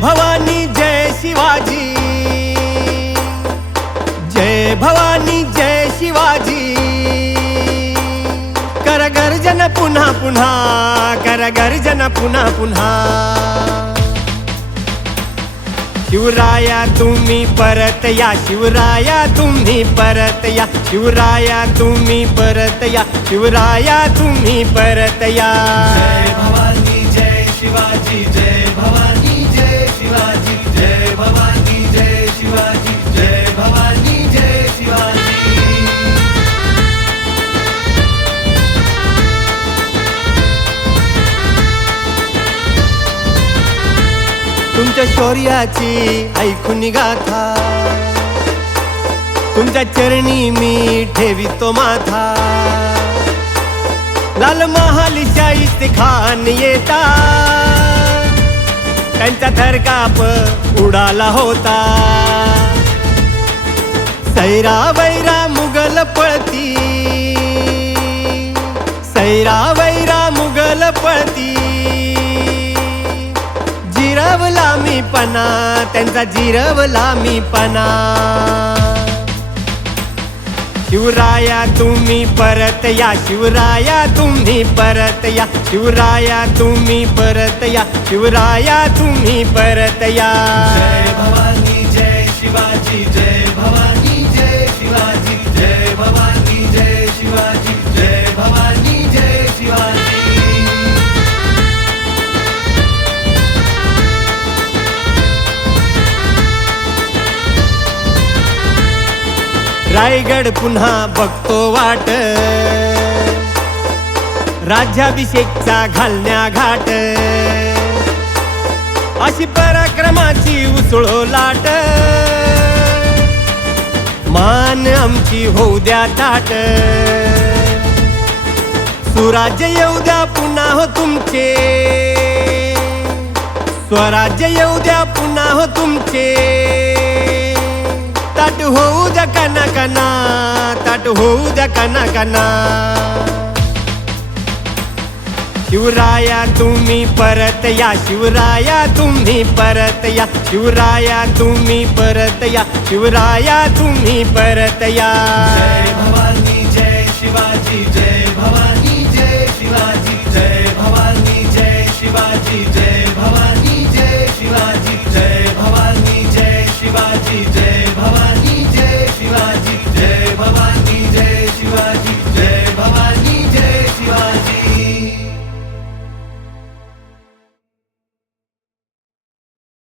भवानी जय शिवाजी, जय भवानी जय शिवाजी। कर गर्जन पुन्हा पुन्हा, कर गर्जन पुन्हा पुन्हा। शिवराया तुम्ही परत या, शिवराया तुम्ही परत या, शिवराया तुम्ही परत या, शिवराया तुम्ही परत या। जय भवानी जय शिवाजी, जय भवानी जय शिवाजी, जय भवानी जय शिवाजी, जय भवानी जय शिवाजी। तुमच्या शौर्याची ऐकून गाथा, तुमच्या चरणी मी ठेवितो माथा। लाल महाल शाहिस्त खान येता, त्यांचा थरकाप उडाला होता। सैरा वैरा मुघल पळती, सैरा वैरा मुघल पळती। जिरवला मी पणा, त्यांचा जिरवला मी पणा। शिवराया तुम्ही परत या, शिवराया तुम्ही परत या, शिवराया तुम्ही परत या, शिवराया तुम्ही परत या। जय भवानी जय शिवाजी, जय भवानी जय शिवाजी, जय भवानी जय शिवाजी, जय भवानी जय शिवाजी। रायगड पुन्हा बघतो वाट, राज्याभिषेकचा घालण्या घाट। अशी पराक्रमाची उसळो लाट, मान आमची होऊ द्या ताट। सुराज्य येऊ द्या पुन्हा हो तुमचे, स्वराज्य येऊ द्या पुन्हा हो तुमचे। ताट होऊ द्या कना कना, ताट होऊ द्या कना कना। शिवराया तुम्ही परत या, शिवराया तुम्ही परत या, शिवराया तुम्ही परत या, शिवराया तुम्ही परत या। जय भवानी जय शिवाजी, जय भवानी जय शिवाजी, जय भवानी जय शिवाजी।